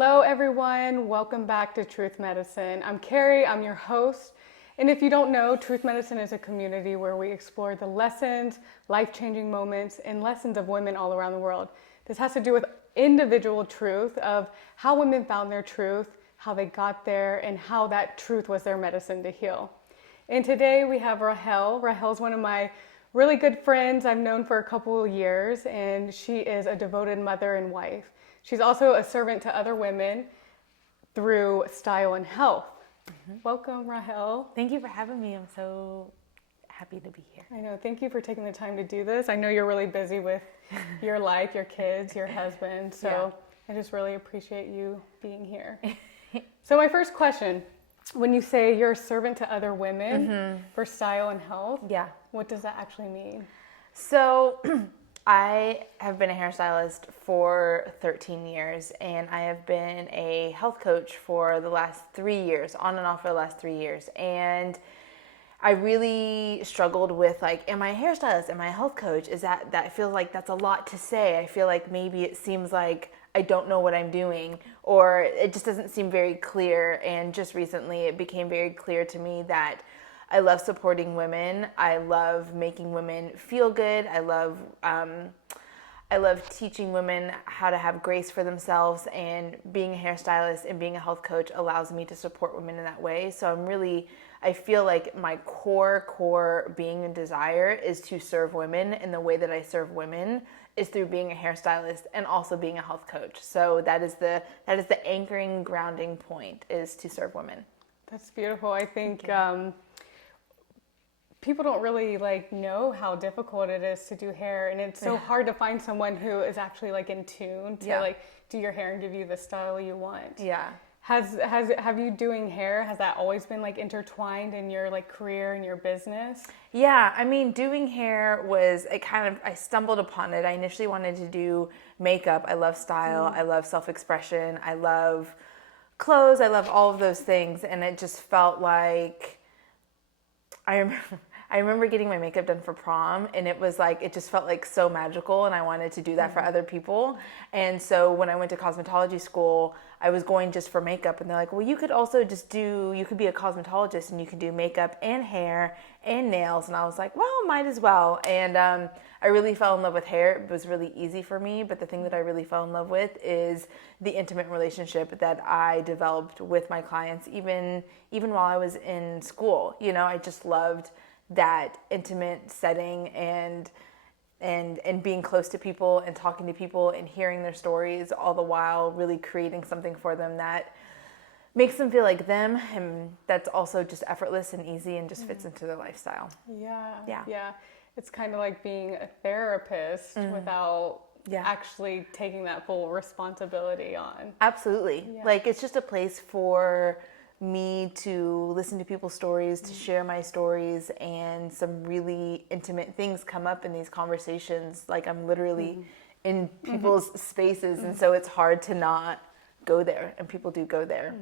Hello, everyone. Welcome back to Truth Medicine. I'm Carrie. I'm your host. And if you don't know, Truth Medicine is a community where we explore the lessons, life-changing moments, and lessons of women all around the world. This has to do with individual truth of how women found their truth, how they got there, and how that truth was their medicine to heal. And today we have Rahel. Rahel's one of my really good friends I've known for a couple of years, and she is a devoted mother and wife. She's also a servant to other women through style and health. Welcome, Rahel. Thank you for having me. I'm so happy to be here. I know. Thank you for taking the time to do this. I know you're really busy with your life, your kids, your husband. So I just really appreciate you being here. So my first question, when you say you're a servant to other women for style and health, what does that actually mean? So I have been a hairstylist for 13 years, and I have been a health coach for the last 3 years, on and off for the last 3 years. And I really struggled with, like, am I a hairstylist? Am I a health coach? I feel like that's a lot to say. I feel like maybe it seems like I don't know what I'm doing, or it just doesn't seem very clear. And just recently it became very clear to me that I love supporting women. I love making women feel good. I love teaching women how to have grace for themselves, and being a hairstylist and being a health coach allows me to support women in that way. So I feel like my core being and desire is to serve women, and the way that I serve women is through being a hairstylist and also being a health coach. So that is the anchoring, grounding point, is to serve women. That's beautiful. I think people don't really know how difficult it is to do hair, and it's so hard to find someone who is actually in tune to do your hair and give you the style you want. Have you doing hair, has that always been intertwined in your career and your business? Yeah, I mean, doing hair was I stumbled upon it. I initially wanted to do makeup. I love style. I love self-expression. I love clothes. I love all of those things, and it just felt like I remember getting my makeup done for prom, and it just felt so magical, and I wanted to do that for other people. And so when I went to cosmetology school, I was going just for makeup, and they're like, well, you could also you could be a cosmetologist and you could do makeup and hair and nails. And I was like, well, might as well. And I really fell in love with hair. It was really easy for me, but the thing that I really fell in love with is the intimate relationship that I developed with my clients, even while I was in school. I just loved that intimate setting and being close to people and talking to people and hearing their stories, all the while really creating something for them that makes them feel like them, and that's also just effortless and easy and just fits into their lifestyle. Yeah. It's kind of like being a therapist without actually taking that full responsibility on. Absolutely. It's just a place for me to listen to people's stories, to share my stories, and some really intimate things come up in these conversations. I'm literally in people's spaces, and so it's hard to not go there, and people do go there.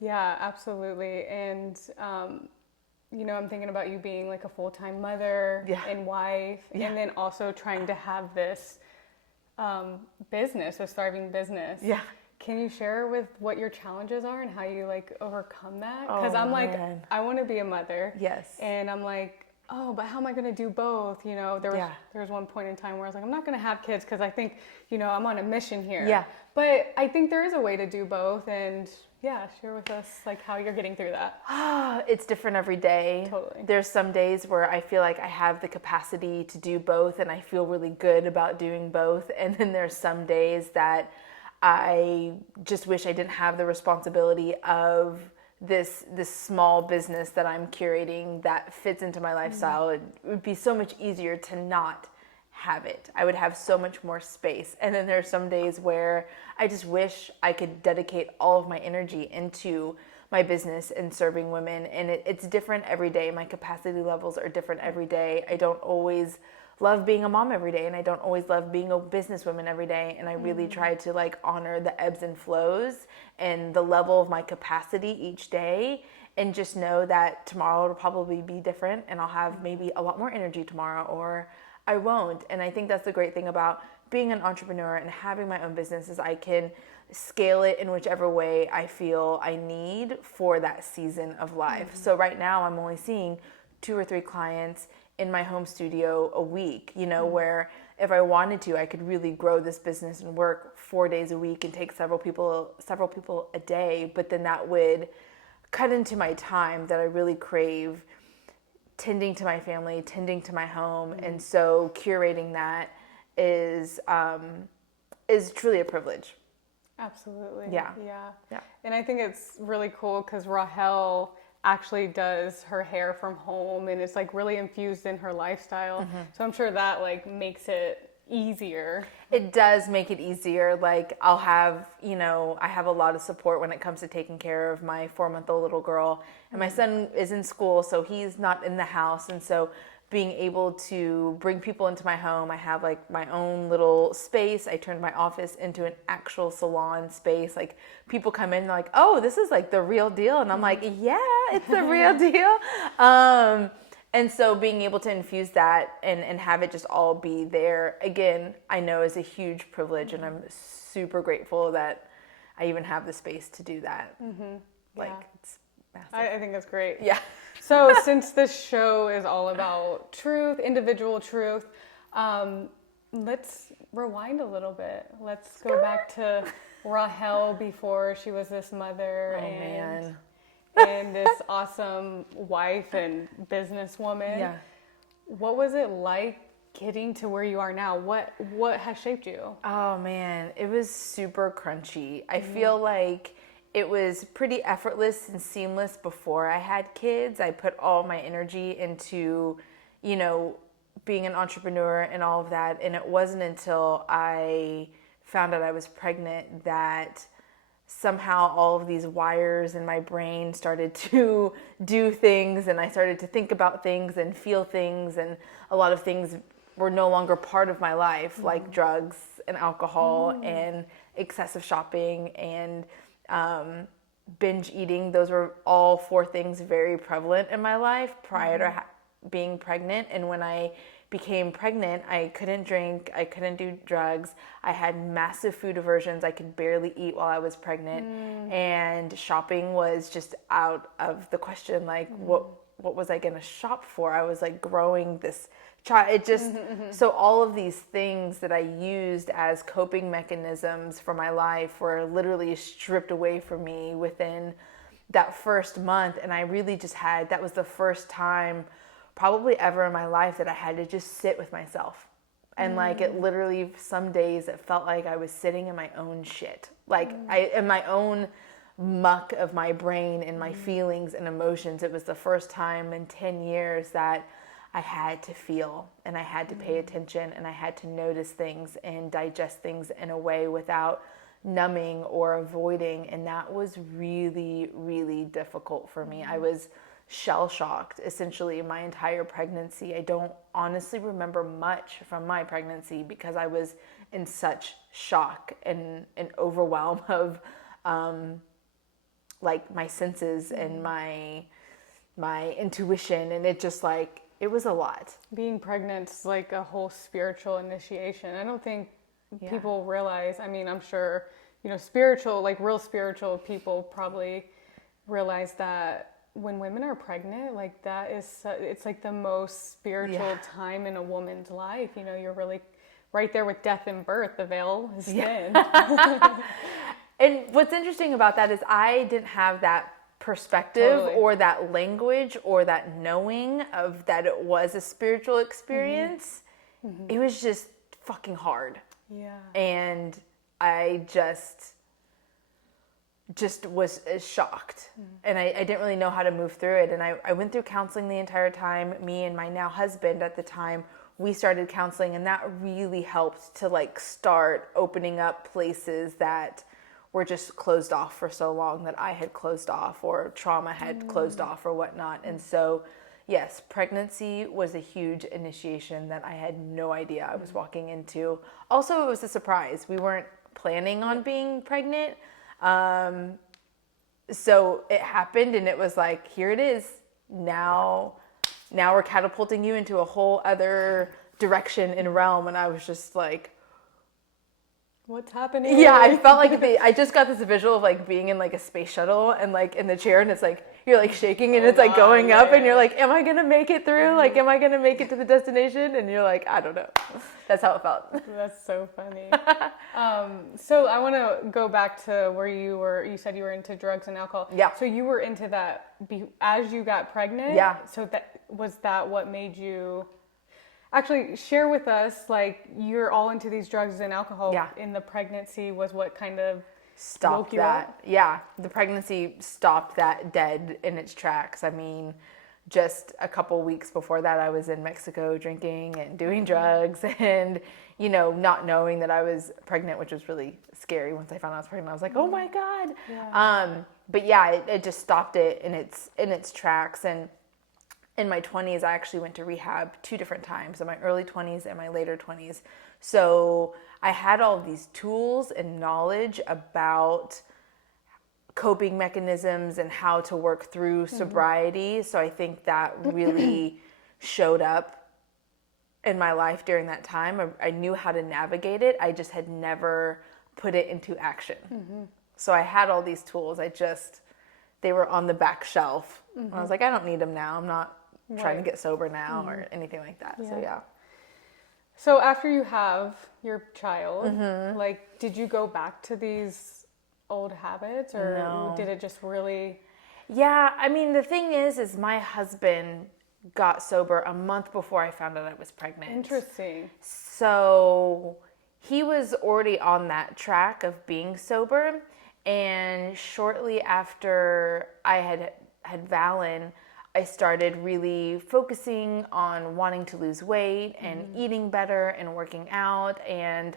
Yeah, absolutely. And I'm thinking about you being a full-time mother and wife, and then also trying to have this this thriving business. Can you share with what your challenges are and how you overcome that? Because I want to be a mother. Yes. And I'm but how am I going to do both? There was one point in time where I was I'm not going to have kids because I think, I'm on a mission here. Yeah. But I think there is a way to do both, and share with us how you're getting through that. It's different every day. Totally. There's some days where I feel like I have the capacity to do both, and I feel really good about doing both. And then there's some days that I just wish I didn't have the responsibility of this small business that I'm curating that fits into my lifestyle. It would be so much easier to not have it. I would have so much more space. And then there are some days where I just wish I could dedicate all of my energy into my business and serving women. And it's different every day. My capacity levels are different every day. I don't always love being a mom every day, and I don't always love being a businesswoman every day, and I really try to honor the ebbs and flows and the level of my capacity each day, and just know that tomorrow will probably be different, and I'll have maybe a lot more energy tomorrow, or I won't. And I think that's the great thing about being an entrepreneur and having my own business is I can scale it in whichever way I feel I need for that season of life. So right now I'm only seeing 2 or 3 clients in my home studio a week, where if I wanted to, I could really grow this business and work 4 days a week and take several people a day, but then that would cut into my time that I really crave, tending to my family, tending to my home. And so curating that is truly a privilege. Absolutely. Yeah. And I think it's really cool because Rahel actually does her hair from home, and it's like really infused in her lifestyle. So I'm sure that like makes it easier. It does make it easier. Like I'll have, I have a lot of support when it comes to taking care of my 4-month-old little girl, and my son is in school, so he's not in the house. And so being able to bring people into my home, I have like my own little space. I turned my office into an actual salon space. Like people come in, they're like, oh, this is like the real deal. And I'm like, yeah, it's the real deal. And so being able to infuse that and have it just all be there, again, I know is a huge privilege, and I'm super grateful that I even have the space to do that. It's massive. I think that's great. Yeah. So since this show is all about truth, individual truth, let's rewind a little bit. Let's go back to Rahel before she was this mother and this awesome wife and businesswoman. Yeah. What was it like getting to where you are now? What has shaped you? Oh man, it was super crunchy. I feel like it was pretty effortless and seamless before I had kids. I put all my energy into, being an entrepreneur and all of that. And it wasn't until I found out I was pregnant that somehow all of these wires in my brain started to do things, and I started to think about things and feel things, and a lot of things were no longer part of my life, like drugs and alcohol and excessive shopping and binge eating. Those were all 4 things very prevalent in my life prior to being pregnant. And when I became pregnant, I couldn't drink, I couldn't do drugs, I had massive food aversions, I could barely eat while I was pregnant, and shopping was just out of the question. Like what was I gonna shop for? I was like growing this child. It just so all of these things that I used as coping mechanisms for my life were literally stripped away from me within that first month. And I really just that was the first time probably ever in my life that I had to just sit with myself. And like it literally, some days it felt like I was sitting in my own shit, like in my own muck of my brain and my feelings and emotions. It was the first time in 10 years that I had to feel, and I had to pay attention, and I had to notice things and digest things in a way without numbing or avoiding. And that was really, really difficult for me. I was shell-shocked essentially my entire pregnancy. I don't honestly remember much from my pregnancy because I was in such shock and an overwhelm of like my senses and my intuition, and it just like it was a lot. Being pregnant's like a whole spiritual initiation. I don't think people realize. I mean, I'm sure spiritual, like real spiritual people probably realize that when women are pregnant, like that is, it's like the most spiritual time in a woman's life. You're really right there with death and birth. The veil is thin. And what's interesting about that is I didn't have that perspective or that language or that knowing of that it was a spiritual experience. It was just fucking hard. Yeah. And I just was shocked, and I didn't really know how to move through it. And I went through counseling the entire time. Me and my now husband at the time, we started counseling, and that really helped to like start opening up places that were just closed off for so long, that I had closed off or trauma had closed off or whatnot. And so yes, pregnancy was a huge initiation that I had no idea I was walking into. Also, it was a surprise. We weren't planning on being pregnant. So it happened, and it was like, here it is. Now we're catapulting you into a whole other direction and realm. And I was just like, What's happening? Yeah, I felt like I just got this visual of like being in like a space shuttle and like in the chair, and it's like you're like shaking and it's like going up, and you're like, am I gonna make it through? Like, am I gonna make it to the destination? And you're like, I don't know. That's how it felt. That's so funny. So I want to go back to where you were. You said you were into drugs and alcohol. Yeah. So you were into that as you got pregnant. Yeah. So that what made you? Actually, share with us, like, you're all into these drugs and alcohol. Yeah. In the pregnancy was what kind of Stopped woke you that. up? Yeah, the pregnancy stopped that dead in its tracks. I mean, just a couple weeks before that, I was in Mexico drinking and doing drugs and, you know, not knowing that I was pregnant, which was really scary. Once I found out I was pregnant, I was like, oh my God. Yeah. But yeah, it just stopped it in its tracks. And in my 20s, I actually went to rehab 2 different times, in my early 20s and my later 20s. So I had all these tools and knowledge about coping mechanisms and how to work through sobriety. So I think that really showed up in my life during that time. I knew how to navigate it. I just had never put it into action. So I had all these tools. They were on the back shelf. I was like, I don't need them now. I'm not trying to get sober now or anything like that. So yeah. So after you have your child, like, did you go back to these old habits, or No. did it just really? Yeah, I mean, the thing is my husband got sober a month before I found out I was pregnant. Interesting. So he was already on that track of being sober. And shortly after I had Valen, I started really focusing on wanting to lose weight and eating better and working out. And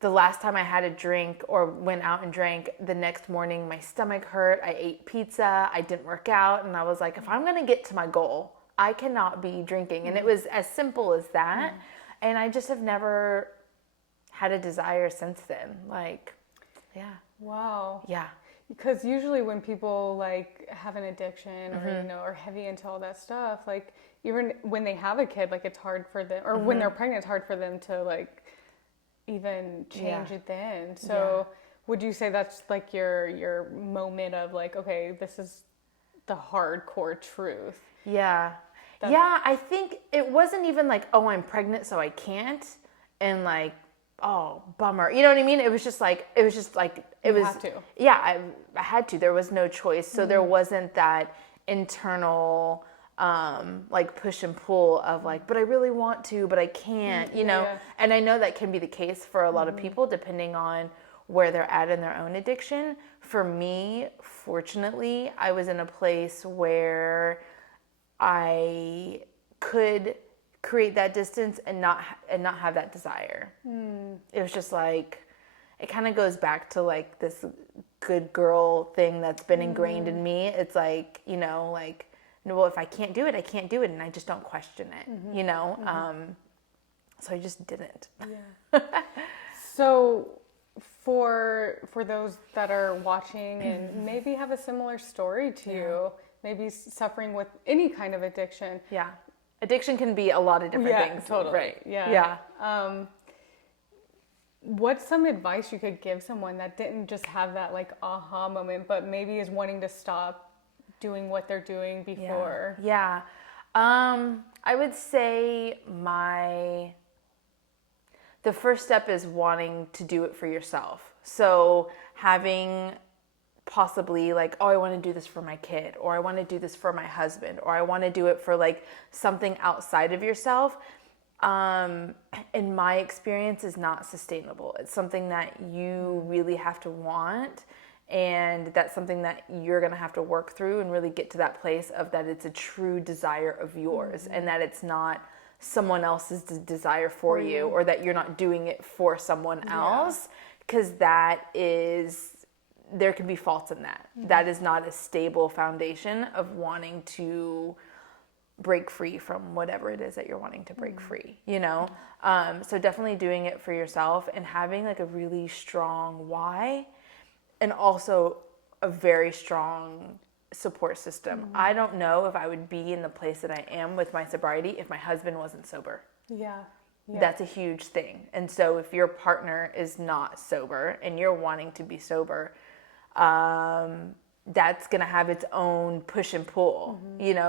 the last time I had a drink or went out and drank, the next morning my stomach hurt. I ate pizza. I didn't work out. And I was like, if I'm going to get to my goal, I cannot be drinking. And it was as simple as that. And I just have never had a desire since then. Like, yeah. Wow. Yeah. Because usually when people like have an addiction or you know are heavy into all that stuff, like even when they have a kid, like it's hard for them, or when they're pregnant, it's hard for them to like even change it then. So would you say that's like your moment of like, okay, this is the hardcore truth? Yeah. Yeah, I think it wasn't even like, oh, I'm pregnant so I can't, and like, oh, bummer. You know what I mean? It was just like You have to. Yeah, I had to. There was no choice. So there wasn't that internal like push and pull of like, but I really want to, but I can't, you know? Yeah. And I know that can be the case for a lot of people depending on where they're at in their own addiction. For me, fortunately, I was in a place where I could create that distance and not have that desire. It was just like, it kind of goes back to like this good girl thing that's been ingrained in me. It's like, you know, like, well, if I can't do it, I can't do it, and I just don't question it, you know. So I just didn't. Yeah. So for those that are watching and maybe have a similar story to you, maybe suffering with any kind of addiction. Yeah. Addiction can be a lot of different things. Totally. Right. Yeah. What's some advice you could give someone that didn't just have that like aha moment, but maybe is wanting to stop doing what they're doing before? Yeah. I would say the first step is wanting to do it for yourself. So having possibly like, oh, I want to do this for my kid, or I want to do this for my husband, or I want to do it for like something outside of yourself, in my experience, is not sustainable. It's something that you really have to want, and that's something that you're going to have to work through and really get to that place of that it's a true desire of yours, and that it's not someone else's desire for you, or that you're not doing it for someone else, because there can be faults in that. That is not a stable foundation of wanting to break free from whatever it is that you're wanting to break free, you know? So definitely doing it for yourself and having like a really strong why, and also a very strong support system. I don't know if I would be in the place that I am with my sobriety if my husband wasn't sober. Yeah. Yeah. That's a huge thing. And so if your partner is not sober and you're wanting to be sober, that's going to have its own push and pull,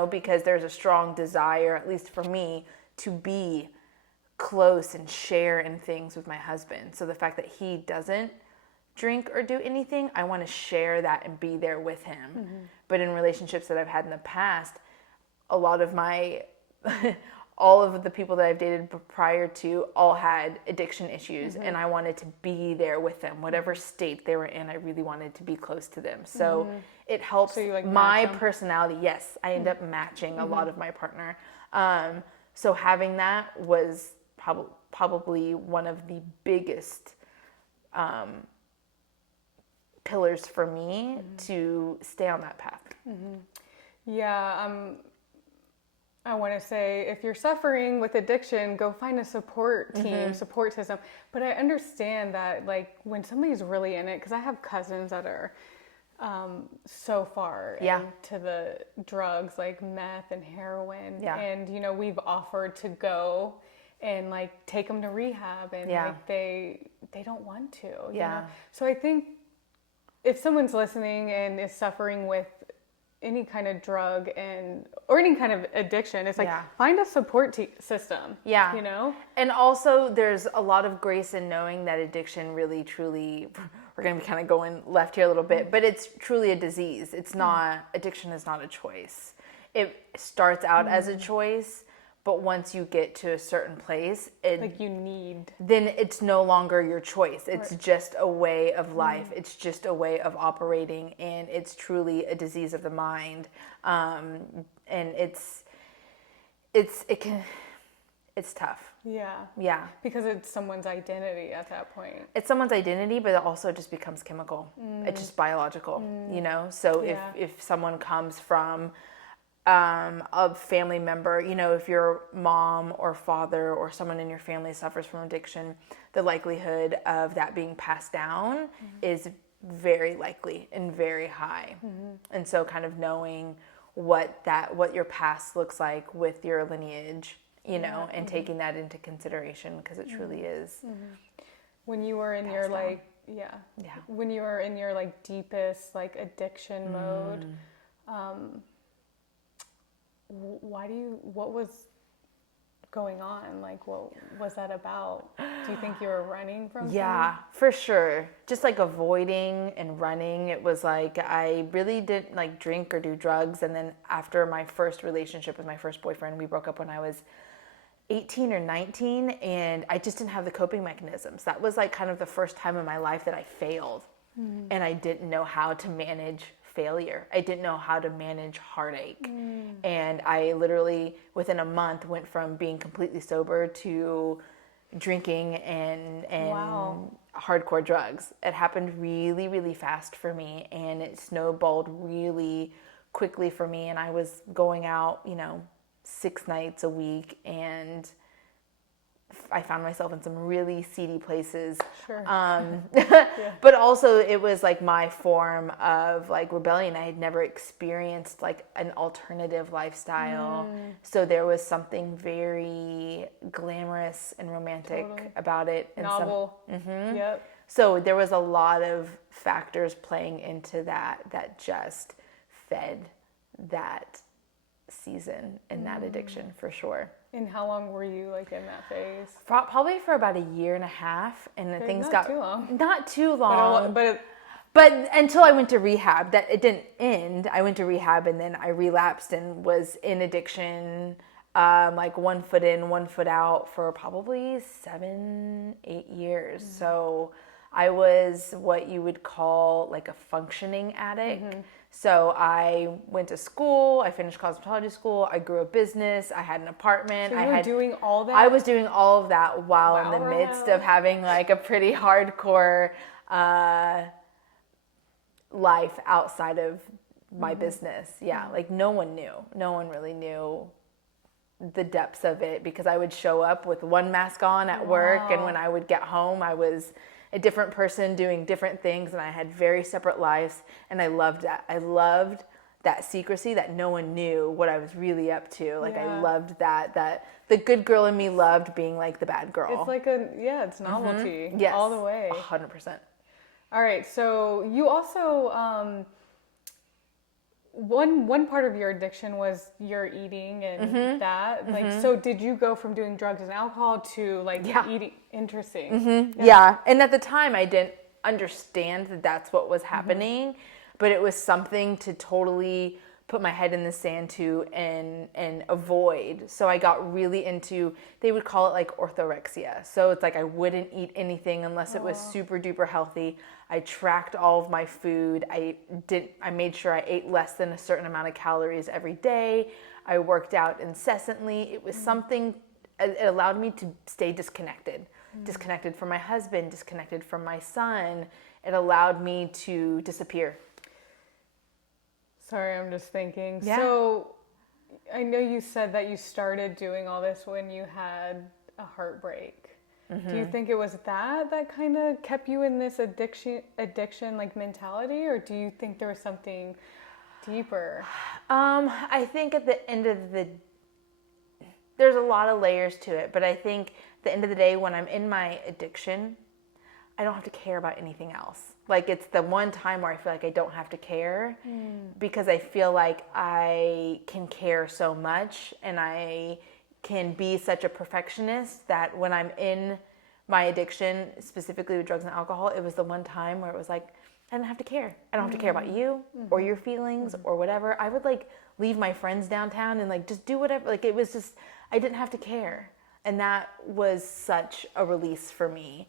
because there's a strong desire, at least for me, to be close and share in things with my husband. So the fact that he doesn't drink or do anything, I want to share that and be there with him. But in relationships that I've had in the past, a lot of my all of the people that I've dated prior to all had addiction issues, and I wanted to be there with them. Whatever state they were in, I really wanted to be close to them. So it helps So you, like, my match them? personality. Yes, I end up matching a lot of my partner. So having that was probably one of the biggest pillars for me to stay on that path. Yeah, I want to say, if you're suffering with addiction, go find a support team, support system. But I understand that, like, when somebody's really in it, because I have cousins that are so far into the drugs, like meth and heroin. Yeah. And, we've offered to go and, like, take them to rehab, and like they don't want to. You know? So I think if someone's listening and is suffering with any kind of drug or any kind of addiction, it's like, find a support system. And also there's a lot of grace in knowing that addiction really truly, we're going to be kind of going left here a little bit, but it's truly a disease. It's not, addiction is not a choice. It starts out as a choice, but once you get to a certain place, then it's no longer your choice. It's just a way of life. It's just a way of operating, and it's truly a disease of the mind. And it's tough. Yeah. Because it's someone's identity at that point. It's someone's identity, but it also just becomes chemical. It's just biological, So if someone comes from a family member, if your mom or father or someone in your family suffers from addiction, the likelihood of that being passed down is very likely and very high. And so kind of knowing what your past looks like with your lineage, and taking that into consideration, because it truly is. When you were in your when you were in your, like, deepest, like, addiction mode, what was going on? Like, what was that about? Do you think you were running from Yeah, for sure. Just like avoiding and running. It was like, I really didn't like drink or do drugs. And then after my first relationship with my first boyfriend, we broke up when I was 18 or 19, and I just didn't have the coping mechanisms. That was like kind of the first time in my life that I failed. And I didn't know how to manage failure. I didn't know how to manage heartache. And I literally, within a month, went from being completely sober to drinking and hardcore drugs. It happened really, really fast for me, and it snowballed really quickly for me. And I was going out, 6 nights a week, and I found myself in some really seedy places. But also it was like my form of like rebellion. I had never experienced like an alternative lifestyle. So there was something very glamorous and romantic about it. And novel. So there was a lot of factors playing into that just fed that season and that addiction, for sure. And how long were you, like, in that phase? Probably for about 1.5 years, and then things got too long. Not too long. But until I went to rehab, that it didn't end. I went to rehab, and then I relapsed and was in addiction, like 1 foot in, 1 foot out for probably 7-8 years. So I was what you would call like a functioning addict. So I went to school, I finished cosmetology school, I grew a business, I had an apartment. So you were doing all that? I was doing all of that while in the midst of having like a pretty hardcore life outside of my business. Like no one really knew the depths of it, because I would show up with one mask on at work, and when I would get home, I was a different person doing different things, and I had very separate lives, and I loved that. I loved that secrecy, that no one knew what I was really up to. Like, I Yeah. loved that the good girl in me loved being like the bad girl. It's like it's novelty Yes. all the way. 100%. All right, so you also one part of your addiction was your eating and that. Like, so did you go from doing drugs and alcohol to like eating? Interesting. Yeah. And at the time I didn't understand that that's what was happening, but it was something to totally put my head in the sand to and avoid. So I got really into, they would call it like orthorexia. So it's like I wouldn't eat anything unless it was super duper healthy. I tracked all of my food. I made sure I ate less than a certain amount of calories every day. I worked out incessantly. It was something, it allowed me to stay disconnected. Disconnected from my husband, disconnected from my son. It allowed me to disappear. Sorry, I'm just thinking. Yeah. So I know you said that you started doing all this when you had a heartbreak. Do you think it was that kind of kept you in this addiction like mentality, or do you think there was something deeper? I think at the end of there's a lot of layers to it, but I think at the end of the day, when I'm in my addiction, I don't have to care about anything else. Like, it's the one time where I feel like I don't have to care because I feel like I can care so much and I can be such a perfectionist that when I'm in my addiction, specifically with drugs and alcohol, it was the one time where it was like, I don't have to care. I don't have to care about you or your feelings or whatever. I would like leave my friends downtown and like just do whatever. Like, it was just, I didn't have to care. And that was such a release for me.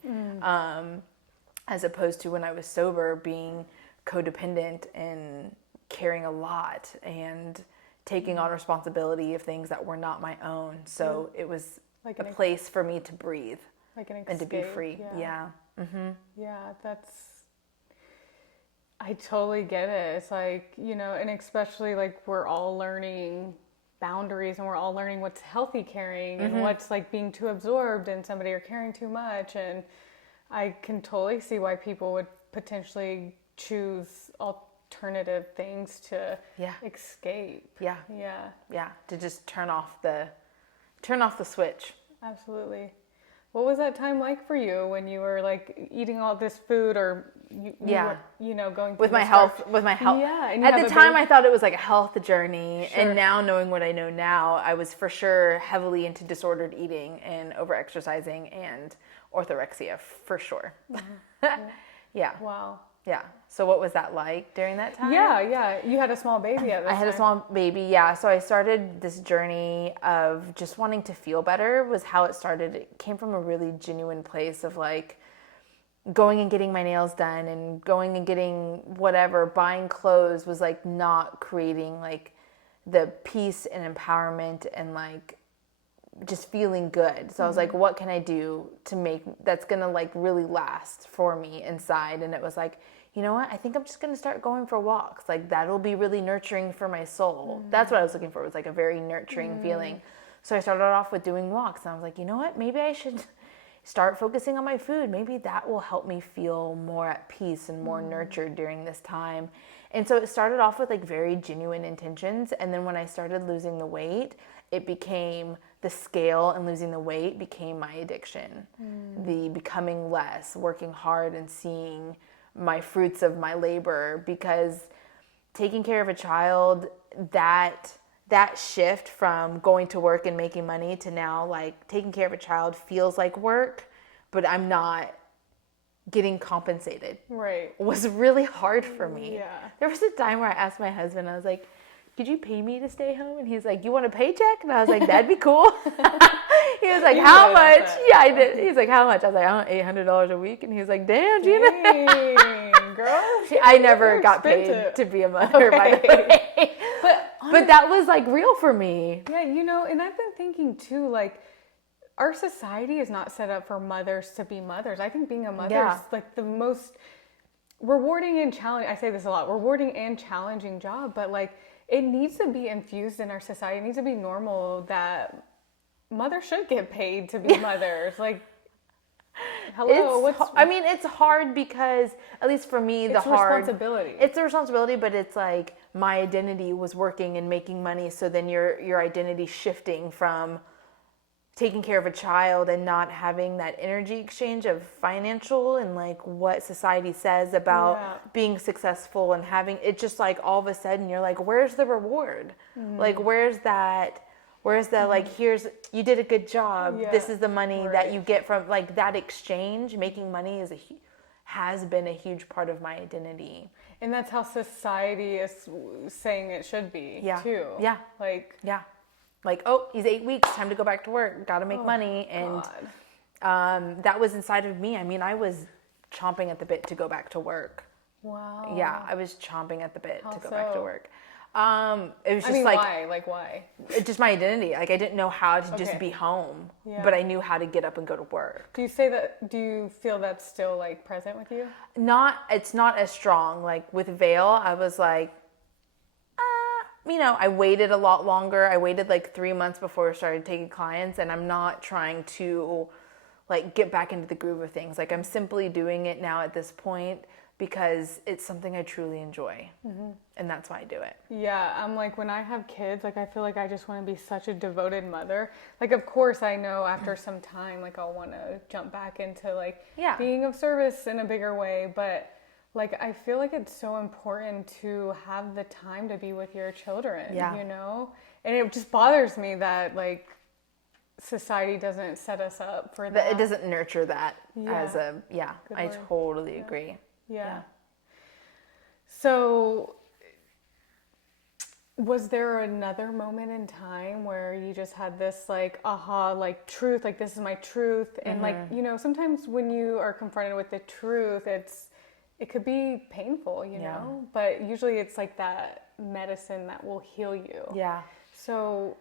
As opposed to when I was sober, being codependent and caring a lot and taking on responsibility of things that were not my own. So it was like a place for me to breathe, like an escape, and to be free. Yeah. Yeah, I totally get it. It's like, and especially like we're all learning boundaries and we're all learning what's healthy caring and what's like being too absorbed in somebody or caring too much. And I can totally see why people would potentially choose alternative things to escape. Yeah. To just turn off the switch. Absolutely. What was that time like for you when you were like eating all this food, or you were, going with my health? Yeah. And at the time, I thought it was like a health journey, and now knowing what I know now, I was for sure heavily into disordered eating and overexercising and orthorexia for sure. Yeah. Wow. Yeah. So what was that like during that time? Yeah. You had a small baby at this time. I had a small baby, yeah. So I started this journey of just wanting to feel better was how it started. It came from a really genuine place of like going and getting my nails done and going and getting whatever, buying clothes was like not creating like the peace and empowerment and like just feeling good. So I was like, what can I do to make that's gonna like really last for me inside? And it was like, you know what? I think I'm just gonna start going for walks. Like, that'll be really nurturing for my soul. That's what I was looking for. It was like a very nurturing feeling. So I started off with doing walks, and I was like, you know what? Maybe I should start focusing on my food. Maybe that will help me feel more at peace and more nurtured during this time. And so it started off with like very genuine intentions. And then when I started losing the weight, it became the scale, and losing the weight became my addiction. The becoming less, working hard and seeing my fruits of my labor, because taking care of a child, that shift from going to work and making money to now like taking care of a child feels like work, but I'm not getting compensated. Right. Was really hard for me. Yeah. There was a time where I asked my husband, I was like, could you pay me to stay home? And he's like, you want a paycheck? And I was like, that'd be cool. He was like, how much? Yeah, I did. He's like, how much? I was like, I want $800 a week. And he was like, damn, Gina. Dang, girl. I never got paid to be a mother, by the way. But that was like real for me. Yeah, and I've been thinking too, like, our society is not set up for mothers to be mothers. I think being a mother is like the most rewarding and challenging, I say this a lot, rewarding and challenging job, but like it needs to be infused in our society. It needs to be normal that mothers should get paid to be mothers. Like, Hello, it's hard because, at least for me, it's responsibility. It's the responsibility, but it's like my identity was working and making money. So then your identity shifting from taking care of a child and not having that energy exchange of financial and like what society says about being successful and having it, just like all of a sudden you're like, where's the reward? Like, where's that like, here's, you did a good job. This is the money that you get from, like, that exchange. Making money has been a huge part of my identity. And that's how society is saying it should be too. Yeah. Like, oh, he's 8 weeks, time to go back to work, gotta make money. And that was inside of me. I mean, I was chomping at the bit to go back to work. Wow. Yeah, I was chomping at the bit to go so? back to work. It was just why? Like, why? Just my identity. Like, I didn't know how to just be home, but I knew how to get up and go to work. Do you feel that's still like present with you? It's not as strong. Like with Veil, I was like, I waited a lot longer. I waited like 3 months before I started taking clients, and I'm not trying to like get back into the groove of things. Like, I'm simply doing it now at this point because it's something I truly enjoy. And that's why I do it. Yeah, I'm like, when I have kids, like, I feel like I just want to be such a devoted mother. Like, of course, I know after some time, like, I'll want to jump back into like being of service in a bigger way, but like, I feel like it's so important to have the time to be with your children, you know? And it just bothers me that, like, society doesn't set us up for that. It doesn't nurture that as I totally agree. Yeah. So, was there another moment in time where you just had this, like, aha, like, truth, like, this is my truth? And, like, sometimes when you are confronted with the truth, it could be painful, you know, but usually it's like that medicine that will heal you. Yeah. So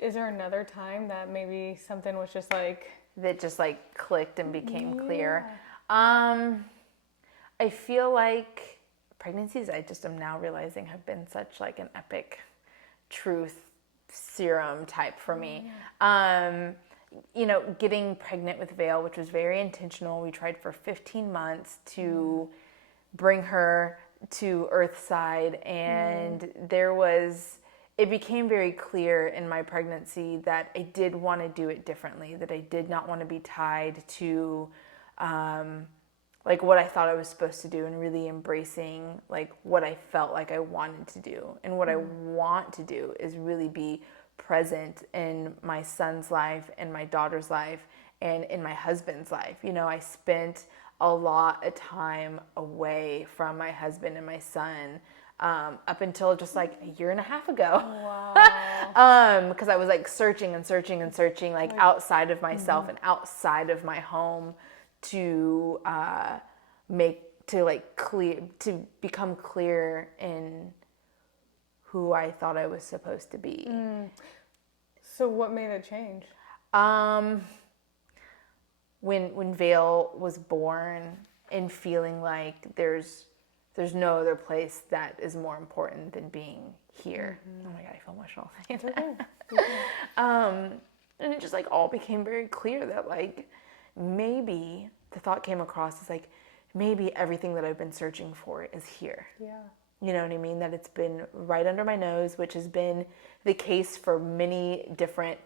is there another time that maybe something was just like... that just like clicked and became clear? I feel like pregnancies, I just am now realizing, have been such like an epic truth serum type for me. Getting pregnant with Veil, which was very intentional. We tried for 15 months to bring her to Earthside, and it became very clear in my pregnancy that I did want to do it differently, that I did not want to be tied to like what I thought I was supposed to do, and really embracing like what I felt like I wanted to do. And what I want to do is really be present in my son's life and my daughter's life and in my husband's life. I spent a lot of time away from my husband and my son up until just like a year and a half ago. Wow. Because I was like searching like outside of myself and outside of my home to become clear in who I thought I was supposed to be. So what made it change? When Veil was born, and feeling like there's no other place that is more important than being here. Oh my God, I feel emotional. It's okay. And it just like all became very clear that like maybe the thought came across as like maybe everything that I've been searching for is here. Yeah. You know what I mean? That it's been right under my nose, which has been the case for many different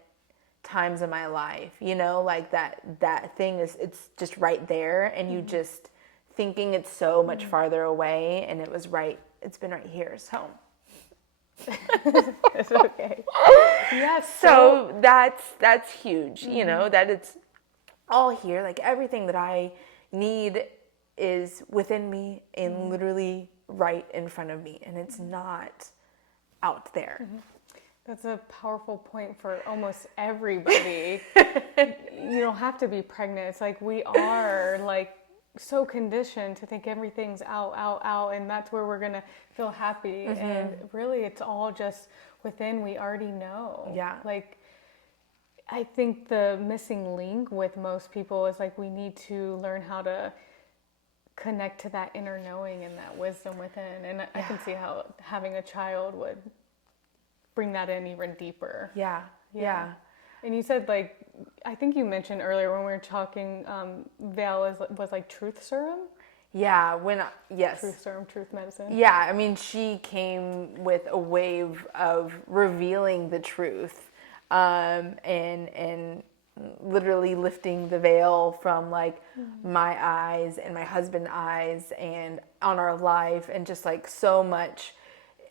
times in my life. Like that thing it's just right there, and you just thinking it's so much farther away, and it's been right here. So it's okay. Yeah. So that's huge. That it's all here. Like everything that I need is within me and literally right in front of me, and it's not out there. That's a powerful point for almost everybody. You don't have to be pregnant. It's like we are like so conditioned to think everything's out, and that's where we're gonna feel happy. And really, it's all just within. We already know. Yeah. Like, I think the missing link with most people is like we need to learn how to connect to that inner knowing and that wisdom within. And I can see how having a child would bring that in even deeper. Yeah. And you said, like, I think you mentioned earlier when we were talking, veil was like truth serum? Yeah, yes. Truth serum, truth medicine. Yeah, I mean, she came with a wave of revealing the truth, and literally lifting the veil from like my eyes and my husband's eyes and on our life, and just like so much,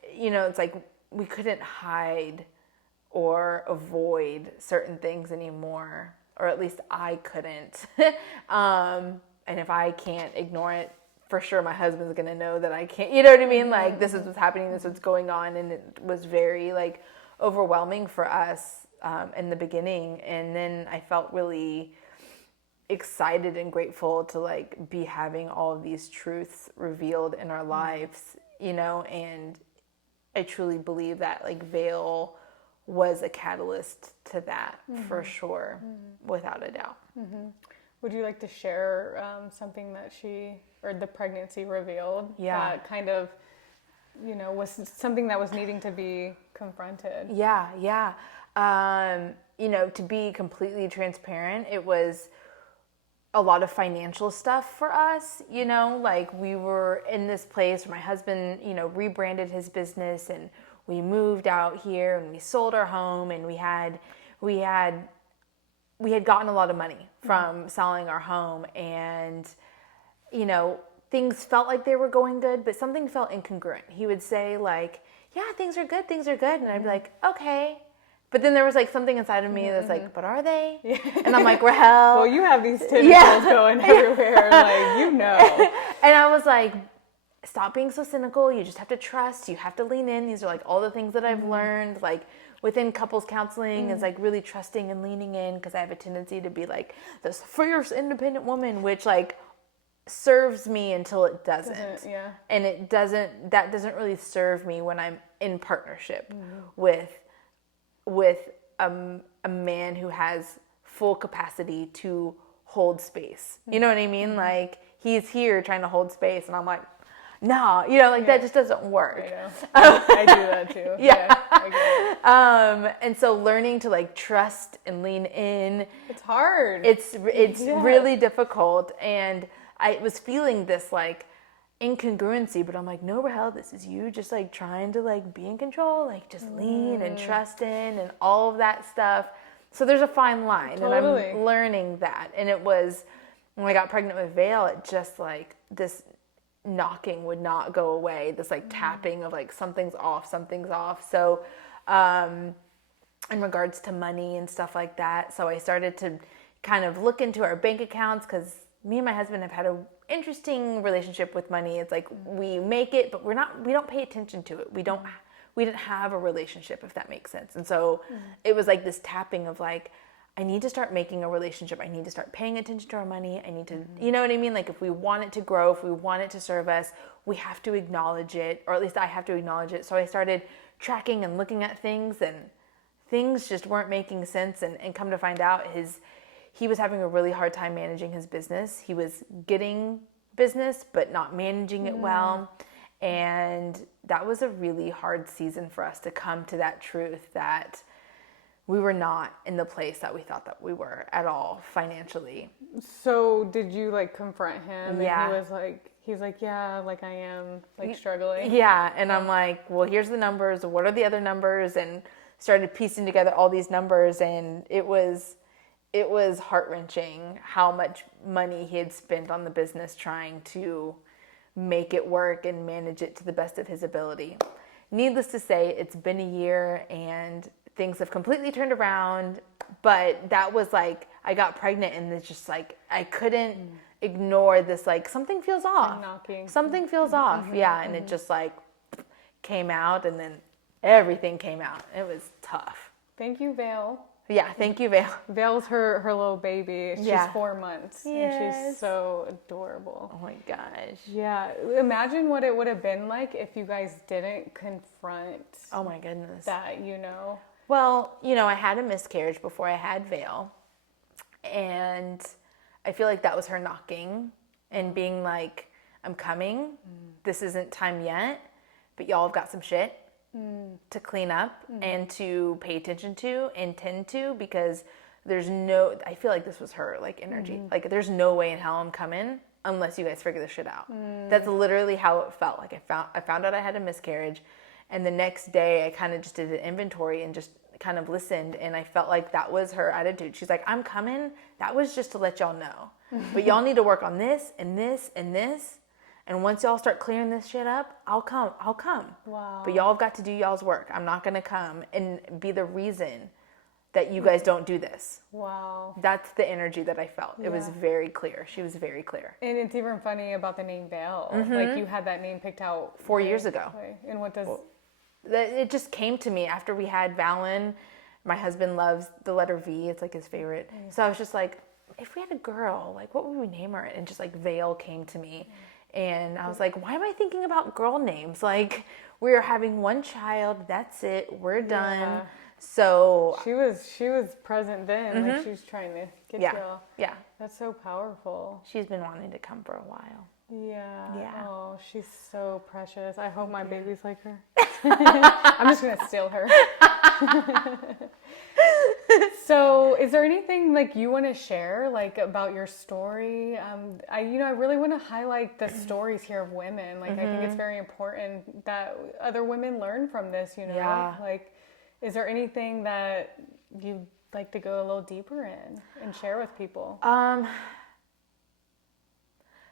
it's like we couldn't hide or avoid certain things anymore, or at least I couldn't. And if I can't ignore it, for sure my husband's gonna know that I can't, you know what I mean? Like, this is what's happening, this is what's going on. And it was very like overwhelming for us in the beginning. And then I felt really excited and grateful to like be having all of these truths revealed in our lives, and I truly believe that like veil was a catalyst to that, for sure, without a doubt. Would you like to share something that the pregnancy revealed? Yeah. That kind of, was something that was needing to be confronted? Yeah. To be completely transparent, it was a lot of financial stuff for us, like we were in this place where my husband, rebranded his business, and we moved out here and we sold our home, and we had gotten a lot of money from selling our home, and things felt like they were going good, but something felt incongruent. He would say like, yeah, things are good, and I'd be like, okay. But then there was like something inside of me that's like, but are they? Yeah. And I'm like, Rahel. Well, you have these tentacles going everywhere, like, And I was like, stop being so cynical. You just have to trust. You have to lean in. These are like all the things that I've learned, like within couples counseling, is like really trusting and leaning in, because I have a tendency to be like this fierce, independent woman, which like serves me until it doesn't. And that doesn't really serve me when I'm in partnership with a man who has full capacity to hold space. You know what I mean? Like, he's here trying to hold space, and I'm like, no, that just doesn't work. I do that too. Yeah. I get it. And so learning to like trust and lean in. It's hard. It's really difficult. And I was feeling this like incongruency, but I'm like, no, Rahel, this is you just like trying to like be in control, like just lean and trust in and all of that stuff. So there's a fine line. Totally. And I'm learning that. And it was, when I got pregnant with Vale, it just like this knocking would not go away, this like tapping of like something's off. So in regards to money and stuff like that, so I started to kind of look into our bank accounts, because me and my husband have had a interesting relationship with money. It's like we make it, but we don't pay attention to it. We didn't have a relationship, if that makes sense. And so it was like this tapping of like, I need to start making a relationship. I need to start paying attention to our money. I need to, you know what I mean? Like, if we want it to grow, if we want it to serve us, we have to acknowledge it, or at least I have to acknowledge it. So I started tracking and looking at things, and things just weren't making sense. And come to find out, he was having a really hard time managing his business. He was getting business, but not managing it well. And that was a really hard season for us to come to that truth, that we were not in the place that we thought that we were at all financially. So did you like confront him? Yeah. And he's like, yeah, like I am like struggling. Yeah. And I'm like, well, here's the numbers. What are the other numbers? And started piecing together all these numbers. And it was heart-wrenching how much money he had spent on the business trying to make it work and manage it to the best of his ability. Needless to say, it's been a year and things have completely turned around, but that was like, I got pregnant and it's just like, I couldn't ignore this, like, something feels off. Knocking. Something feels off. Yeah. And it just like came out, and then everything came out. It was tough. Thank you, Vale. Yeah. Thank you, Vale. Vale's her little baby. She's 4 months. Yes. And she's so adorable. Oh my gosh. Yeah. Imagine what it would have been like if you guys didn't confront Oh my goodness. that, Well, I had a miscarriage before I had Vale, and I feel like that was her knocking and being like, I'm coming. This isn't time yet, but y'all have got some shit. to clean up and to pay attention to and tend to, because I feel like this was her like energy. Like there's no way in hell I'm coming unless you guys figure this shit out. That's literally how it felt. Like I found out I had a miscarriage, and the next day I kind of just did an inventory and just kind of listened, and I felt like that was her attitude. She's like, I'm coming. That was just to let y'all know. But y'all need to work on this and this and this. And once y'all start clearing this shit up, I'll come. Wow. But y'all have got to do y'all's work. I'm not going to come and be the reason that you guys don't do this. Wow. That's the energy that I felt. It was very clear. She was very clear. And it's even funny about the name Vale. Like you had that name picked out 4 years ago. And what does... It just came to me after we had Valen. My husband loves the letter V. It's like his favorite. So I was just like, if we had a girl, like what would we name her? And just like Vale came to me. And I was like, why am I thinking about girl names? Like, we're having one child. That's it. We're done. Yeah. So she was present then. Like she was trying to get y'all. Yeah. That's so powerful. She's been wanting to come for a while. Yeah. Oh, she's so precious. I hope my baby's like her. I'm just going to steal her. So is there anything like you want to share like about your story? I really want to highlight the stories here of women. Like I think it's very important that other women learn from this, Yeah. Like is there anything that you'd like to go a little deeper in and share with people?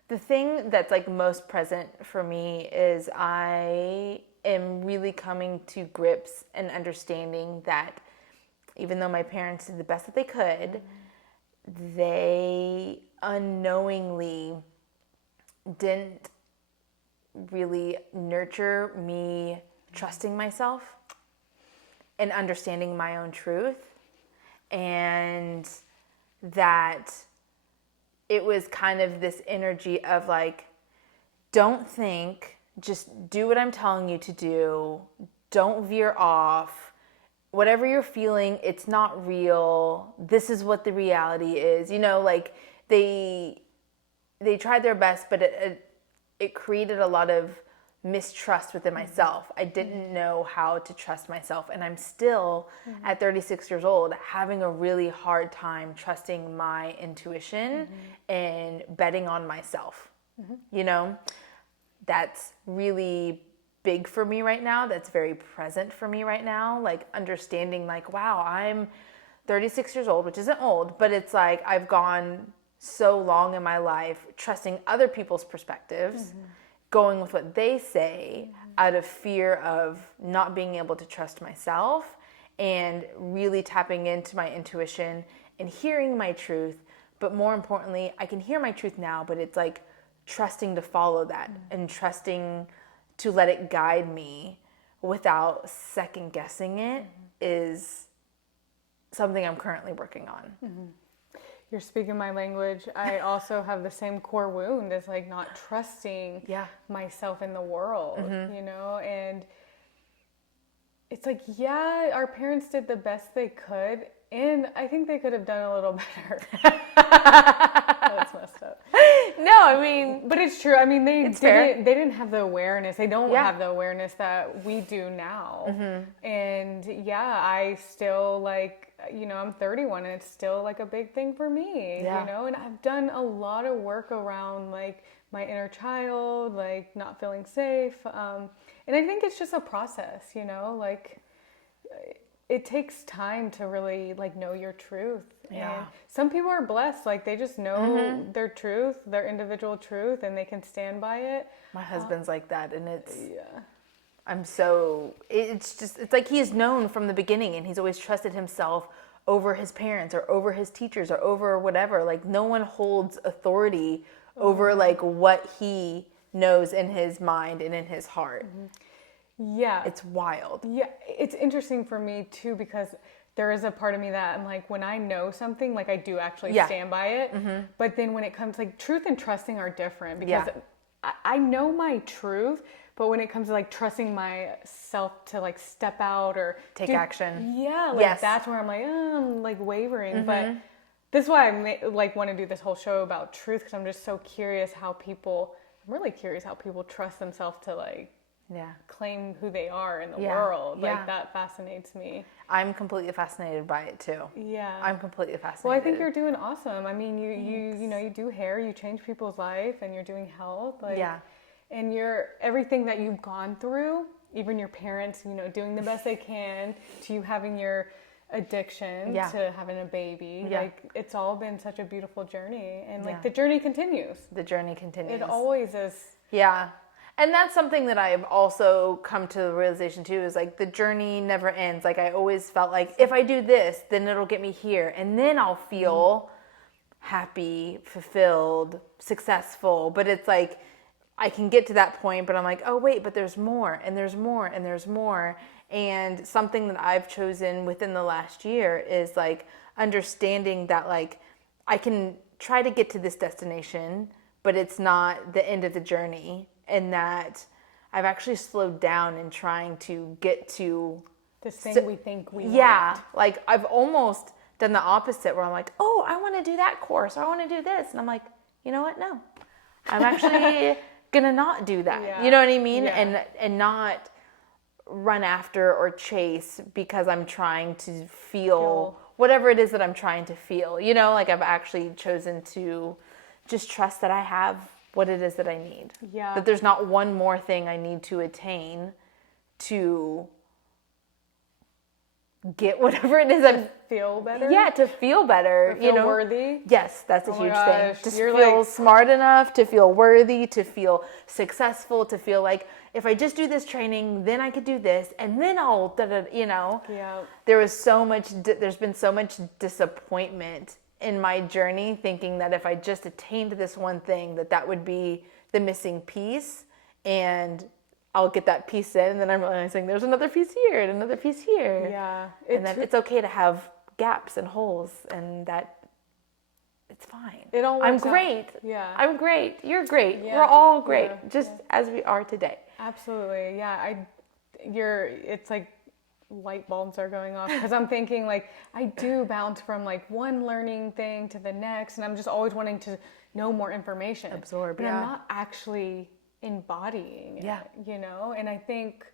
The thing that's like most present for me is I am really coming to grips and understanding that even though my parents did the best that they could, they unknowingly didn't really nurture me trusting myself and understanding my own truth, and that it was kind of this energy of like, don't think, just do what I'm telling you to do, don't veer off. Whatever you're feeling, it's not real. This is what the reality is. Like they tried their best, but it created a lot of mistrust within myself. I didn't know how to trust myself. And I'm still, at 36 years old, having a really hard time trusting my intuition and betting on myself. That's really big for me right now. That's very present for me right now. Like understanding like, wow, I'm 36 years old, which isn't old, but it's like I've gone so long in my life trusting other people's perspectives, going with what they say out of fear of not being able to trust myself, and really tapping into my intuition and hearing my truth. But more importantly, I can hear my truth now, but it's like trusting to follow that and trusting to let it guide me without second guessing it is something I'm currently working on. You're speaking my language. I also have the same core wound as like not trusting myself in the world, and it's like, our parents did the best they could, and I think they could have done a little better. That's messed up. No, I mean, but it's true. I mean, they didn't have the awareness. They don't Yeah. have the awareness that we do now. And I still like, I'm 31 and it's still like a big thing for me, and I've done a lot of work around like my inner child, like not feeling safe. And I think it's just a process, like it takes time to really like know your truth. Yeah. And some people are blessed, like they just know their truth, their individual truth, and they can stand by it. My husband's like that, and it's it's like he's known from the beginning, and he's always trusted himself over his parents or over his teachers or over whatever. Like no one holds authority over like what he knows in his mind and in his heart. Yeah. It's wild. Yeah, it's interesting for me too, because there is a part of me that I'm like, when I know something, like I do actually stand by it. But then when it comes like truth and trusting are different, because I know my truth, but when it comes to like trusting myself to like step out or take action. Yeah, like that's where I'm like, I'm like wavering. But this is why I like want to do this whole show about truth, because I'm just so curious I'm really curious how people trust themselves to like claim who they are in the Yeah. world. Yeah. Like, that fascinates me. I'm completely fascinated by it too. Yeah. I'm completely fascinated. Well, I think you're doing awesome. I mean, you do hair, you change people's life, and you're doing health. Like, and you're everything that you've gone through, even your parents, doing the best they can, to you having your addiction, to having a baby. Like, it's all been such a beautiful journey, and like the journey continues. The journey continues. It always is. Yeah. And that's something that I've also come to the realization too, is like the journey never ends. Like, I always felt like if I do this, then it'll get me here, and then I'll feel happy, fulfilled, successful. But it's like, I can get to that point, but I'm like, oh wait, but there's more, and there's more, and there's more. And something that I've chosen within the last year is like understanding that like I can try to get to this destination, but it's not the end of the journey. And that I've actually slowed down in trying to get to this thing we think we want. Yeah, like I've almost done the opposite, where I'm like, oh, I want to do that course, or I want to do this, and I'm like, you know what? No, I'm actually gonna not do that. Yeah. You know what I mean? Yeah. And not run after or chase because I'm trying to feel whatever it is that I'm trying to feel. Like I've actually chosen to just trust that I have what it is that I need. Yeah. That there's not one more thing I need to attain to get whatever it is I'm feel better. Yeah, to feel better. Or feel worthy. Yes, that's a huge thing. Just You're feel like smart enough, to feel worthy, to feel successful, to feel like if I just do this training, then I could do this, and then I'll Yeah. There's been so much disappointment in my journey, thinking that if I just attained this one thing, that would be the missing piece, and I'll get that piece in, and then I'm realizing there's another piece here and another piece here. Yeah. And then it's okay to have gaps and holes, and that it's fine. It all I'm works great. out. Yeah. I'm great. You're great. Yeah. We're all great, Yeah. as we are today. Absolutely. Yeah. It's like light bulbs are going off, because I'm thinking like I do bounce from like one learning thing to the next, and I'm just always wanting to know more information, absorb, but I'm not actually embodying it, and I think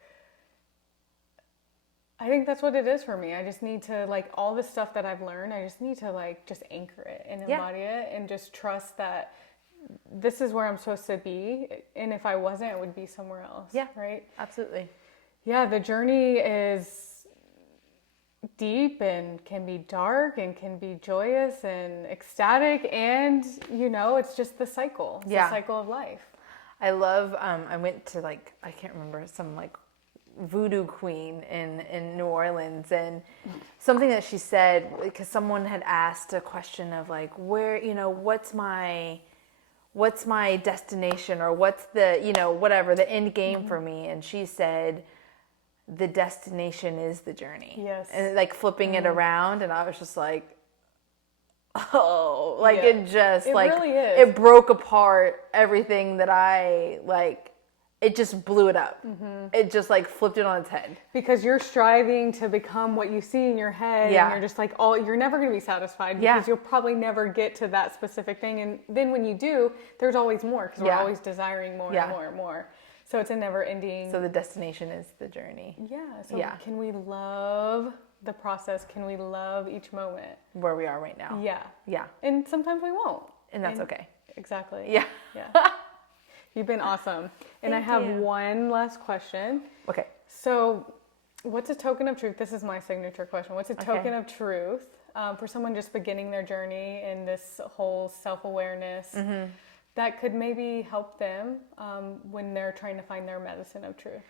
that's what it is for me. I just need to, like, all the stuff that I've learned, I just need to like just anchor it and embody it, and just trust that this is where I'm supposed to be, and if I wasn't, it would be somewhere else. Right. Absolutely. Yeah, the journey is deep and can be dark and can be joyous and ecstatic, and it's just the cycle. It's the cycle of life. I love I went to, like, I can't remember, some like voodoo queen in New Orleans, and something that she said, because someone had asked a question of like, where, what's my destination, or what's the, whatever, the end game for me, and she said, the destination is the journey. Yes. And like flipping it around, and I was just like, oh, like it really is. It broke apart everything that I like. It just blew it up. It just like flipped it on its head. Because you're striving to become what you see in your head, and you're just like, you're never going to be satisfied, because you'll probably never get to that specific thing. And then when you do, there's always more, because we're always desiring more and more and more. So it's a never ending. So the destination is the journey. Yeah. So can we love the process? Can we love each moment? Where we are right now. Yeah. Yeah. And sometimes we won't. And that's okay. Exactly. Yeah. Yeah. You've been awesome. And I Thank have you. one last question. Okay. So what's a token of truth? This is my signature question. What's a token of truth for someone just beginning their journey in this whole self-awareness that could maybe help them when they're trying to find their medicine of truth?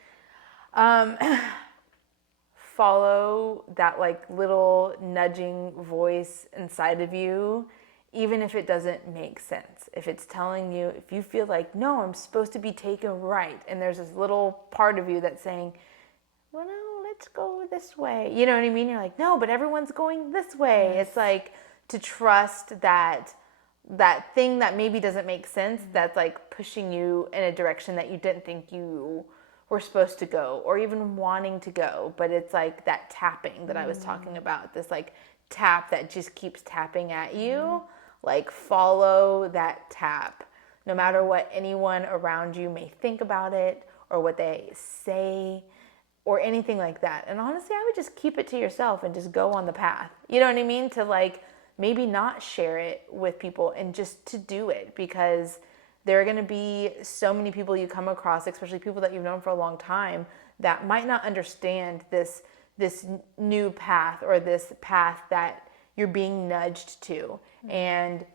Follow that like little nudging voice inside of you, even if it doesn't make sense. If it's telling you, if you feel like, no, I'm supposed to be taken right, and there's this little part of you that's saying, well, no, let's go this way. You know what I mean? You're like, no, but everyone's going this way. Yes. It's like to trust that thing that maybe doesn't make sense, that's like pushing you in a direction that you didn't think you were supposed to go, or even wanting to go. But it's like that tapping that I was talking about, this like tap that just keeps tapping at you. Like, follow that tap, no matter what anyone around you may think about it, or what they say or anything like that. And honestly, I would just keep it to yourself and just go on the path. You know what I mean? To like maybe not share it with people and just to do it, because there are going to be so many people you come across, especially people that you've known for a long time, that might not understand this new path or this path that you're being nudged to. And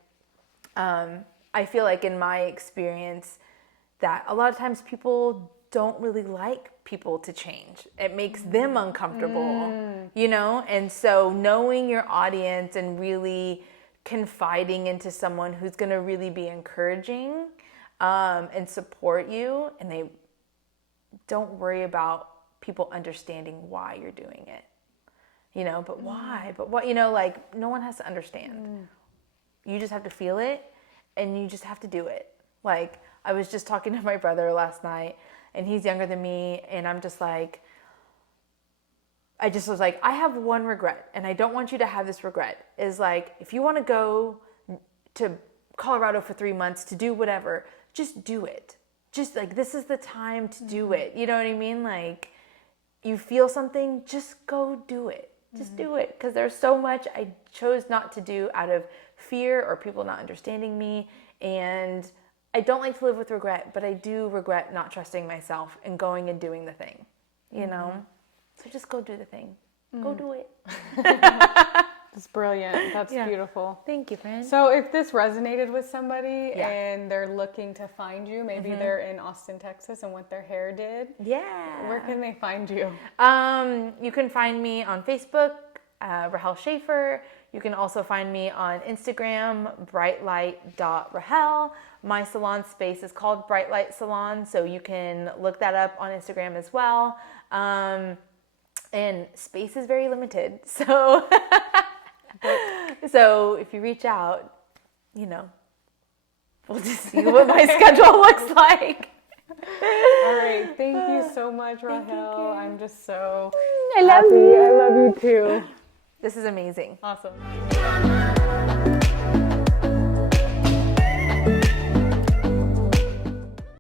I feel like in my experience that a lot of times people don't really like people to change. It makes them uncomfortable, you know? And so knowing your audience and really confiding into someone who's going to really be encouraging and support you, and they don't worry about people understanding why you're doing it, you know, but why, but what, you know, like no one has to understand. You just have to feel it and you just have to do it. Like I was just talking to my brother last night, and he's younger than me, and I'm just like, I just was like, I have one regret, and I don't want you to have this regret, is like, if you want to go to Colorado for 3 months to do whatever, just do it. Just like, this is the time to do it. You know what I mean? Like, you feel something, just go do it. Just do it. Because there's so much I chose not to do out of fear or people not understanding me. And I don't like to live with regret, but I do regret not trusting myself and going and doing the thing, you know? So just go do the thing. Go do it. That's brilliant. That's beautiful. Thank you, friend. So if this resonated with somebody and they're looking to find you, maybe they're in Austin, Texas, and want their hair did. Yeah. Where can they find you? You can find me on Facebook, Rahel Schafer. You can also find me on Instagram, brightlight.rahel. My salon space is called Bright Light Salon, so you can look that up on Instagram as well. And space is very limited, so so if you reach out, you know, we'll just see what my schedule looks like. All right. Thank you so much, Rahel. I'm just so I love happy. you. I love you too. This is amazing. Awesome.